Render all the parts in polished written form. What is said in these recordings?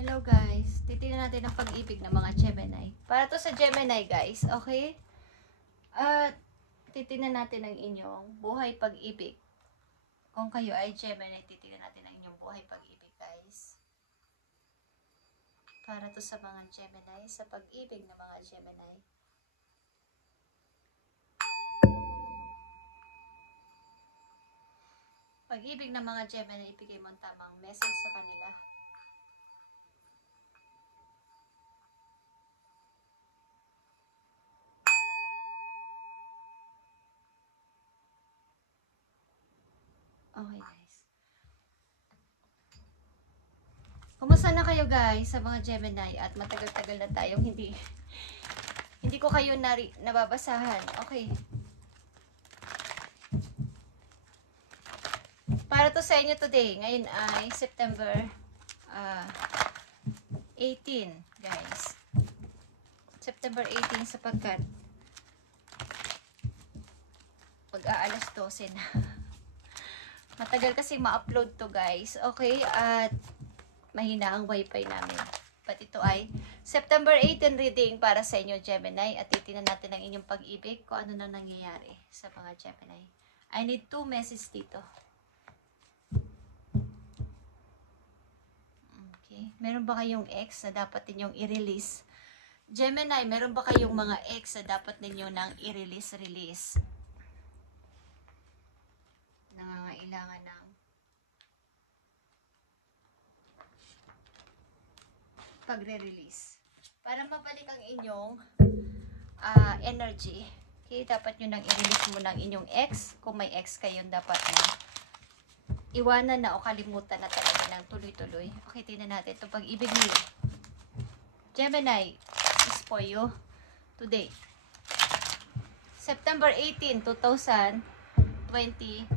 Hello guys, titingnan natin ang pag-ibig ng mga Gemini. Para to sa Gemini guys, okay? At titingnan natin ang inyong buhay pag-ibig. Kung kayo ay Gemini, titingnan natin ang inyong buhay pag-ibig guys. Para to sa mga Gemini, sa pag-ibig ng mga Gemini. Pag-ibig ng mga Gemini, ibigay mo ang tamang message sa kanila. Okay guys. Kumusta na kayo guys sa mga Gemini at matagal-tagal na tayong hindi ko kayo nababasahan. Okay. Para to sa inyo today. Ngayon ay September 18 guys. September 18 sapagkat pag-aalas 12 na. Matagal kasi ma-upload to guys. Okay, at mahina ang wifi namin. But ito ay September 18 reading para sa inyo Gemini. At titingnan natin ang inyong pag-ibig kung ano na nangyayari sa mga Gemini. I need 2 messages dito. Okay, meron ba kayong ex na dapat ninyong i-release? Gemini, meron ba kayong mga ex na dapat ninyo nang i-release? Nangangailangan ng pagre-release para mabalik ang inyong energy. Okay, dapat nyo nang i-release mo ng inyong ex. Kung may ex kayong dapat na iwanan na o kalimutan na talaga ng tuloy-tuloy. Okay, tingnan natin ito pag-ibig niyo. Gemini is for you today. September 18, 2025.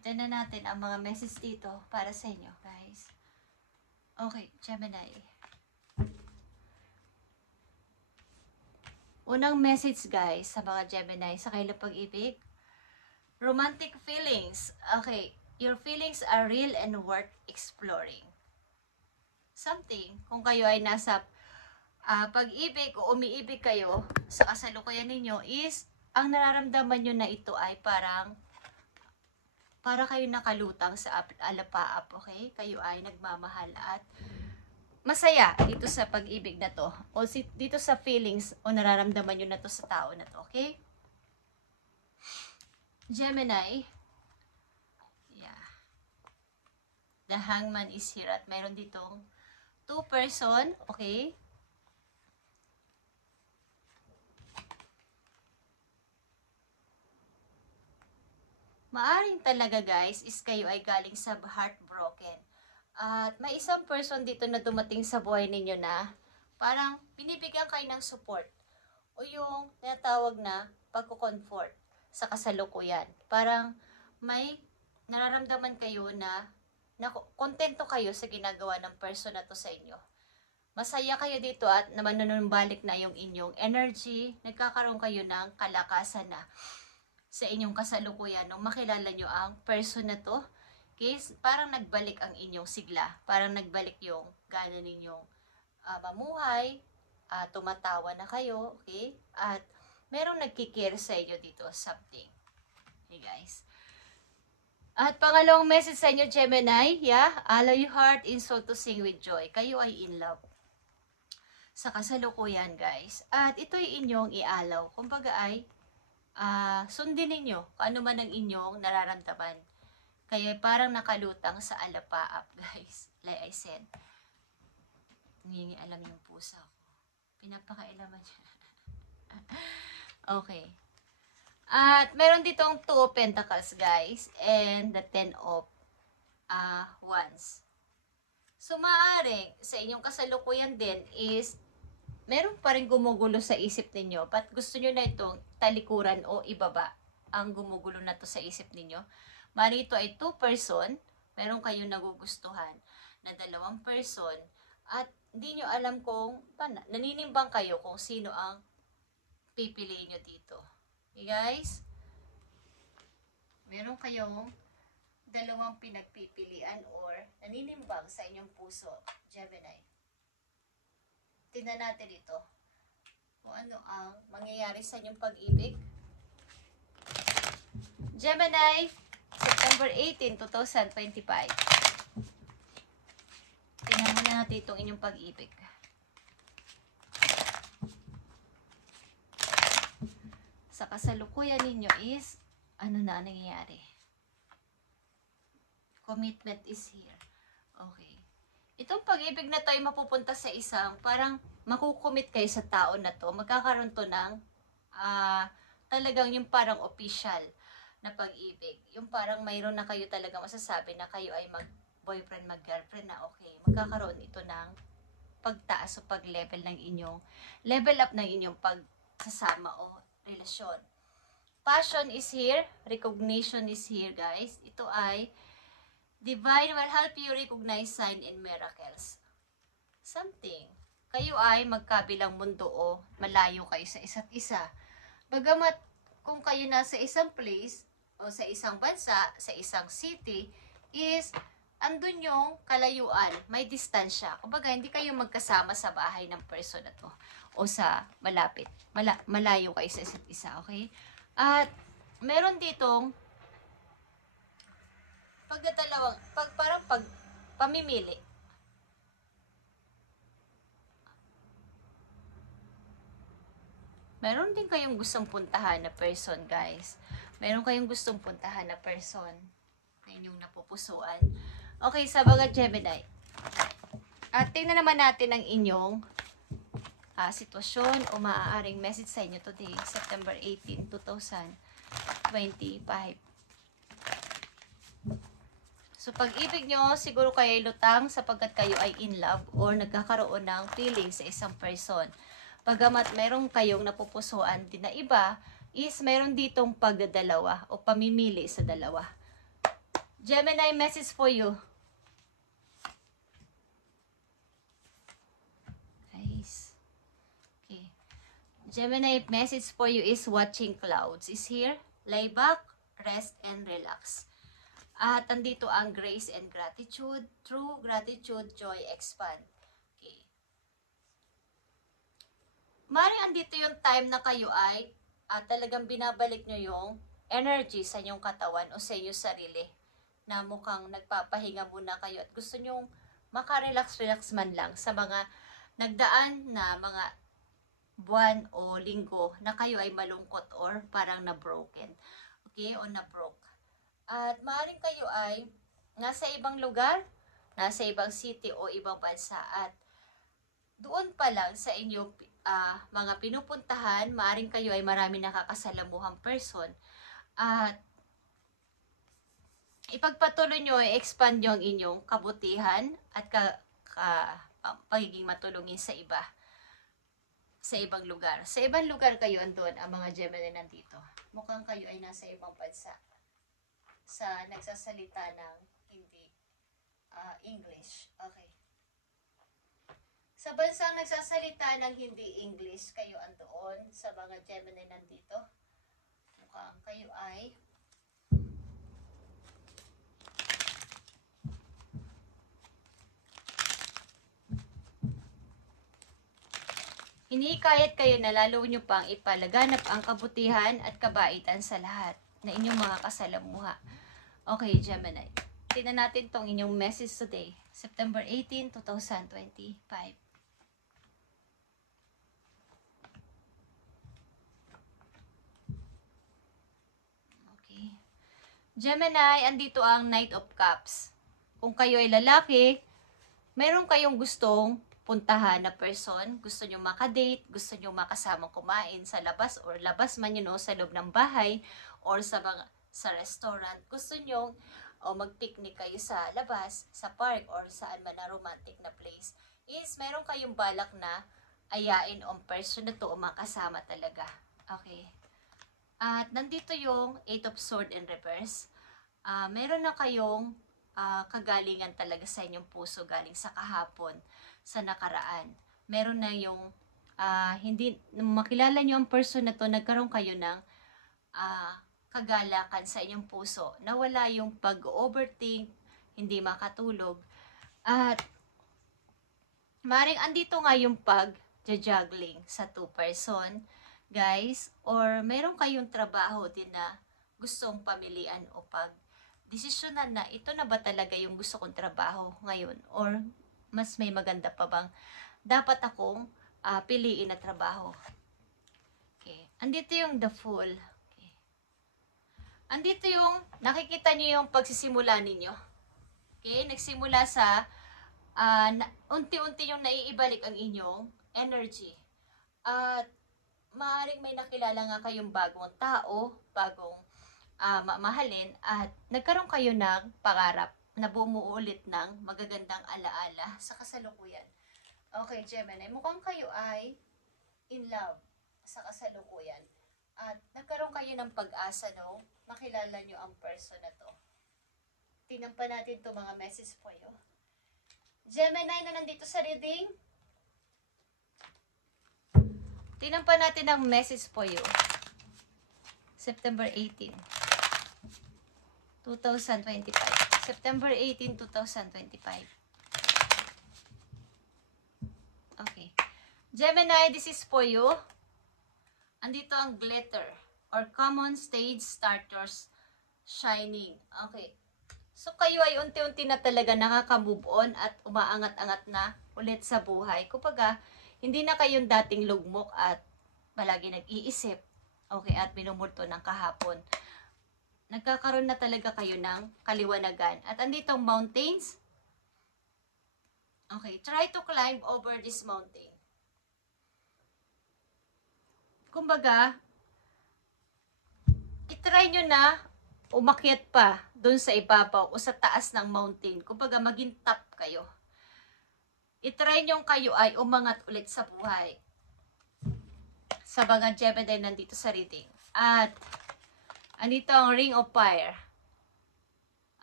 Tignan natin ang mga message dito para sa inyo, guys. Okay, Gemini. Unang message, guys, sa mga Gemini sa kailang pag-ibig. Romantic feelings. Okay, your feelings are real and worth exploring. Something, kung kayo ay nasa pag-ibig o umiibig kayo sa kasalukuyan ninyo is, ang nararamdaman nyo na ito ay para kayo nakalutang sa alapaap, okay? Kayo ay nagmamahal at masaya dito sa pag-ibig na to. O dito sa feelings o nararamdaman nyo na to sa tao na to, okay? Gemini. Yeah. The Hangman is here at mayroon ditong 2 person, okay? Maaring talaga guys is kayo ay galing sa heartbroken. At may isang person dito na dumating sa buhay ninyo na parang binibigyan kayo ng support o yung tinatawag na pagko-comfort sa kasalukuyan. Parang may nararamdaman kayo na kontento kayo sa ginagawa ng person na to sa inyo. Masaya kayo dito at nanunumbalik na yung inyong energy, nagkakaroon kayo ng kalakasan na sa inyong kasalukuyan nung makilala nyo ang person na to. Okay? Parang nagbalik ang inyong sigla. Parang nagbalik yung gana ninyong mamuhay. Tumatawa na kayo. Okay? At merong nagkikare sa inyo dito. Something. Okay guys. At pangalawang message sa inyo Gemini. Yeah? Allow your heart and soul to sing with joy. Kayo ay in love sa kasalukuyan guys. At ito'y inyong ialaw. Kumbaga ay sundin ninyo kung ano man ang inyong nararamdaman. Kaya parang nakalutang sa alapaap, guys. Like I said, nangingialam yung pusa ko. Pinapakailaman niya. Okay. At meron ditong 2 of Pentacles, guys. And the 10 of Wands. So, maaaring sa inyong kasalukuyan din is meron pa rin gumugulo sa isip ninyo, but gusto nyo na itong talikuran o ibaba ang gumugulo na to sa isip ninyo. Mari ito ay 2 person, meron kayong nagugustuhan na 2 person, at hindi nyo alam kung, naninimbang kayo kung sino ang pipiliin nyo dito. Okay guys? Meron kayong 2 pinagpipilian or naninimbang matapang sa inyong puso, Gemini. Tingnan natin ito. Kung ano ang mangyayari sa inyong pag-ibig. Gemini, September 18, 2025. Tingnan muna natin itong inyong pag-ibig. Sa kasalukuyan ninyo is, ano na nangyayari? Commitment is here. Okay. Itong pag-ibig na to ay mapupunta sa isang, parang makukomit kayo sa tao na to. Magkakaroon to ng, talagang yung parang official na pag-ibig. Yung parang mayroon na kayo talaga masasabi na kayo ay mag-boyfriend, mag-girlfriend na okay. Magkakaroon ito ng pagtaas o pag-level ng inyong, level up ng inyong pagsasama o relasyon. Passion is here. Recognition is here, guys. Ito ay divine will help you recognize sign and miracles. Something. Kayo ay magkabilang mundo o malayo kayo sa isa't isa. Bagamat kung kayo nasa isang place o sa isang bansa, sa isang city, is andun yung kalayuan, may distansya. Kumbaga, hindi kayo magkasama sa bahay ng person na to o sa malapit. Malayo kayo sa isa't isa, okay? At meron ditong pamimili. Meron din kayong gustong puntahan na person, guys. Meron kayong gustong puntahan na person na inyong napupusuan. Okay, sa mga Gemini. At tingnan naman natin ang inyong sitwasyon o maaaring message sa inyo today, September 18, 2025. So, pag-ibig nyo, siguro kayo ay lutang sapagkat kayo ay in love or nagkakaroon ng feeling sa isang person. Pagamat meron kayong napupusuan din na iba, is meron ditong pagdadalawa o pamimili sa dalawa. Gemini, message for you. Nice. Okay. Gemini, message for you is watching clouds. Is here. Lay back, rest, and relax. At andito ang grace and gratitude. True gratitude, joy, expand. Okay. Maring andito yung time na kayo ay talagang binabalik nyo yung energy sa inyong katawan o sa inyong sarili. Na mukhang nagpapahinga muna kayo at gusto nyo makarelax-relax man lang sa mga nagdaan na mga buwan o linggo na kayo ay malungkot or parang na-broken. Okay? O na-broke. At maaaring kayo ay nasa ibang lugar, nasa ibang city o ibang bansa at doon pa lang sa inyong mga pinupuntahan, maaaring kayo ay marami nakakasalamuhang person at ipagpatuloy nyo, i-expand nyo ang inyong kabutihan at pagiging matulungin sa iba, sa ibang lugar. Sa ibang lugar kayo andun, ang mga Gemini nandito. Mukhang kayo ay nasa ibang bansa sa nagsasalita ng hindi English. Okay. Sa bansang nagsasalita ng hindi English, kayo andoon. Sa mga Gemini nandito, mukhang kayo ay hinihikayat kayo na lalo nyo pang ipalaganap ang kabutihan at kabaitan sa lahat na inyong mga kasalamuha. Okay, Gemini. Tingnan natin tong inyong message today, September 18, 2025. Okay. Gemini, andito ang Knight of Cups. Kung kayo ay lalaki, meron kayong gustong puntahan na person, gusto nyo makadate, gusto nyo makasamang kumain sa labas or labas man yun sa loob ng bahay or sa restaurant, gusto nyo o mag-picnic kayo sa labas, sa park or saan man na romantic na place, is meron kayong balak na ayain ang person na to o makasama talaga. Okay. At nandito yung 8 of Swords in reverse. Meron na kayong kagalingan talaga sa inyong puso galing sa kahapon, sa nakaraan. Meron na yung hindi makilala nyo ang person na to, nagkaroon kayo ng kagalakan sa inyong puso. Nawala yung pag-overthink, hindi makatulog. At maring andito nga yung pag-juggling sa 2 person, guys, or meron kayong trabaho din na gustong pamilian o desisyonan na ito na ba talaga yung gusto kong trabaho ngayon, or mas may maganda pa bang dapat akong piliin na trabaho. Okay. Andito yung the Fool. Okay. Andito yung nakikita niyo yung pagsisimula ninyo. Okay, nagsimula sa unti-unti yung naiibalik ang inyong energy. At maaaring may nakilala nga kayong bagong tao, bagong mahalin, at nagkaroon kayo ng pangarap na bumuulit ng magagandang alaala sa kasalukuyan. Okay, Gemini, mukhang kayo ay in love sa kasalukuyan. At nagkaroon kayo ng pag-asa, no? Makilala nyo ang person na to. Tingnan pa natin to mga message po yun. Gemini na nandito sa reading. Tingnan pa natin ang message po yun. September 18, 2025. September 18, 2025. Okay. Gemini, this is for you. Andito ang glitter or common stage starters shining. Okay. So, kayo ay unti-unti na talaga nakaka-move on at umaangat-angat na ulit sa buhay. Kumbaga, hindi na kayong dating lugmok at palagi nag-iisip. Okay, at minumulto ng kahapon. Nagkakaroon na talaga kayo ng kaliwanagan. At andito ang mountains. Okay, try to climb over this mountain. Kumbaga, itry nyo na umakyat pa doon sa ibabaw o sa taas ng mountain. Kumbaga, maging top kayo. Itry nyo kayo ay umangat ulit sa buhay. Sa mga Gemini nandito sa reading. At, andito ang Ring of Fire.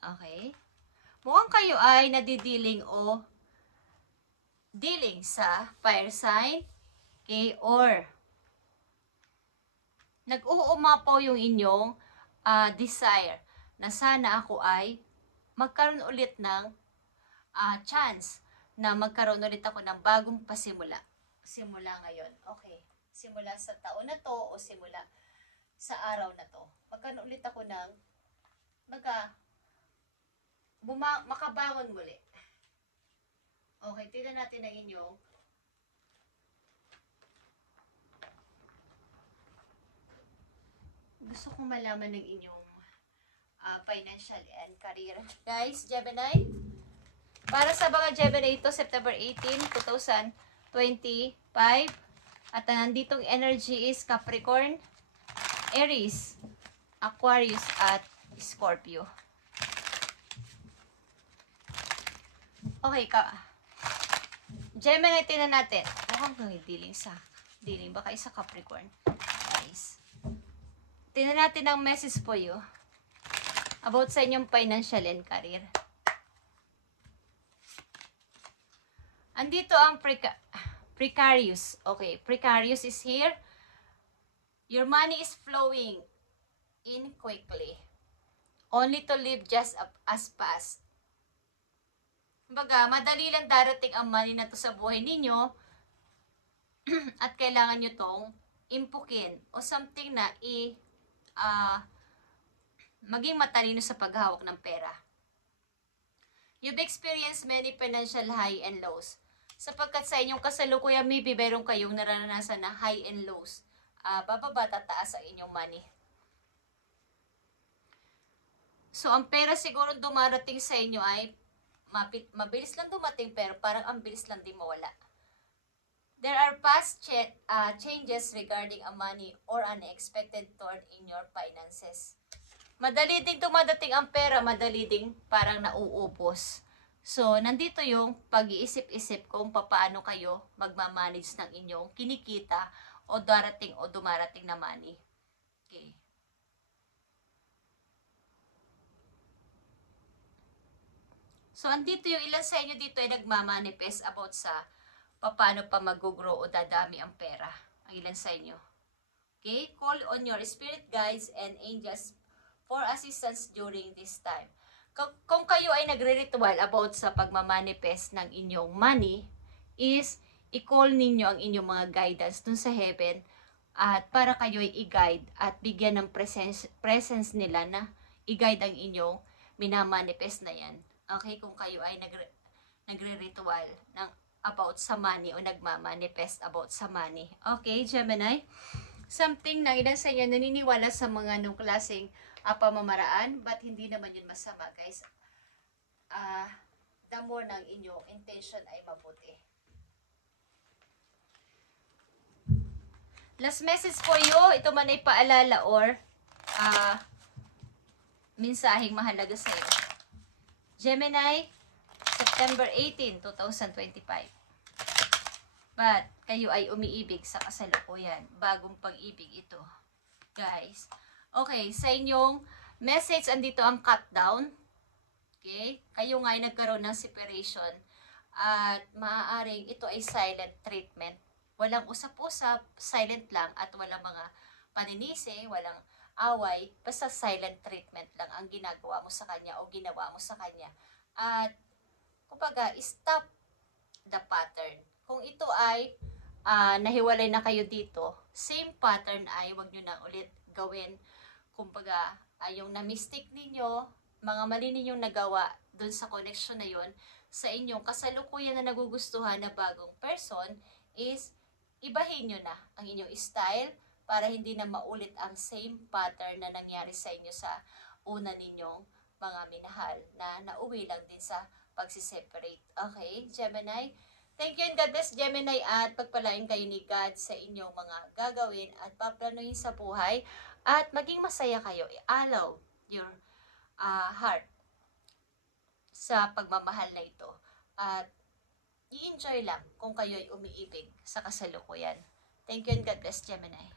Okay. Mukhang kayo ay nadidealing o dealing sa fire sign. Okay, or nag-uumapaw yung inyong desire na sana ako ay magkaroon ulit ng chance na magkaroon ulit ako ng bagong pasimula. Simula ngayon. Okay. Simula sa taon na to o simula sa araw na to. Magkaroon ulit ako ng makabangon muli. Okay, tignan natin ang inyong gusto kong malaman ng inyong financial and career. Guys, Gemini, para sa mga Gemini ito, September 18, 2025, at nanditong energy is Capricorn, Aries, Aquarius, at Scorpio. Okay, Gemini, tingnan natin. Mukhang dealing ba kayo sa Capricorn? Guys, tingnan natin ang message po you about sa inyong financial and career. Andito ang precarious. Okay, precarious is here. Your money is flowing in quickly. Only to live just as fast. Kumbaga, madali lang darating ang money na to sa buhay ninyo at kailangan nyo tong impukin o something na maging matalino sa paghawak ng pera. You've experienced many financial high and lows. Sapagkat sa inyong kasalukuyan, maybe meron kayong naranasan na high and lows. Bababa, tataas ang inyong money. So, ang pera siguro dumarating sa inyo ay mabilis lang dumating pero parang ang bilis lang din mawala. There are past changes regarding a money or unexpected turn in your finances. Madali ding dumadating ang pera, madali ding parang nauubos. So, nandito yung pag-iisip-isip kung paano kayo magmamanage ng inyong kinikita o darating o dumarating na money. Okay. So, andito yung ilan sa inyo dito ay nagmamanifest about sa paano pa mag-grow o dadami ang pera. Ang ilan sa inyo. Okay? Call on your spirit guides and angels for assistance during this time. Kung kayo ay nagre-ritual about sa pagmamanifest ng inyong money, is i-call ninyo ang inyong mga guidance dun sa heaven at para kayo ay i-guide at bigyan ng presence nila na i-guide ang inyong minamanifest na yan. Okay, kung kayo ay nagre-ritual ng about sa money o nagmamanifest about sa money. Okay, Gemini? Something na ilan sa inyo naniniwala sa mga nung klaseng pamamaraan, but hindi naman yun masama, guys. The more ng inyong intention ay mabuti. Last message for you, ito man ay paalala or mensaheng mahalaga sa iyo. Gemini, September 18, 2025. But kayo ay umiibig sa kasalukuyan. Bagong pag-ibig ito. Guys. Okay, sa inyong message, andito ang cut down. Okay? Kayo nga ay nagkaroon ng separation. At maaaring ito ay silent treatment. Walang usap-usap, silent lang, at walang mga paninisi, walang away. Basta silent treatment lang ang ginagawa mo sa kanya o ginawa mo sa kanya. At kumbaga, stop the pattern. Kung ito ay nahiwalay na kayo dito, same pattern ay wag nyo na ulit gawin. Kumbaga, yung na-mistake ninyo, mga mali ninyong nagawa dun sa connection na yun, sa inyong kasalukuyan na nagugustuhan na bagong person, is ibahin nyo na ang inyong style para hindi na maulit ang same pattern na nangyari sa inyo sa una ninyong mga minahal na nauwi lang din sa pagsiseparate. Okay, Gemini? Thank you and God bless, Gemini, at pagpalain kayo ni God sa inyong mga gagawin at paplanuhin sa buhay at maging masaya kayo. I-allow your heart sa pagmamahal na ito at i-enjoy lang kung kayo ay umiibig sa kasalukuyan. Thank you and God bless, Gemini.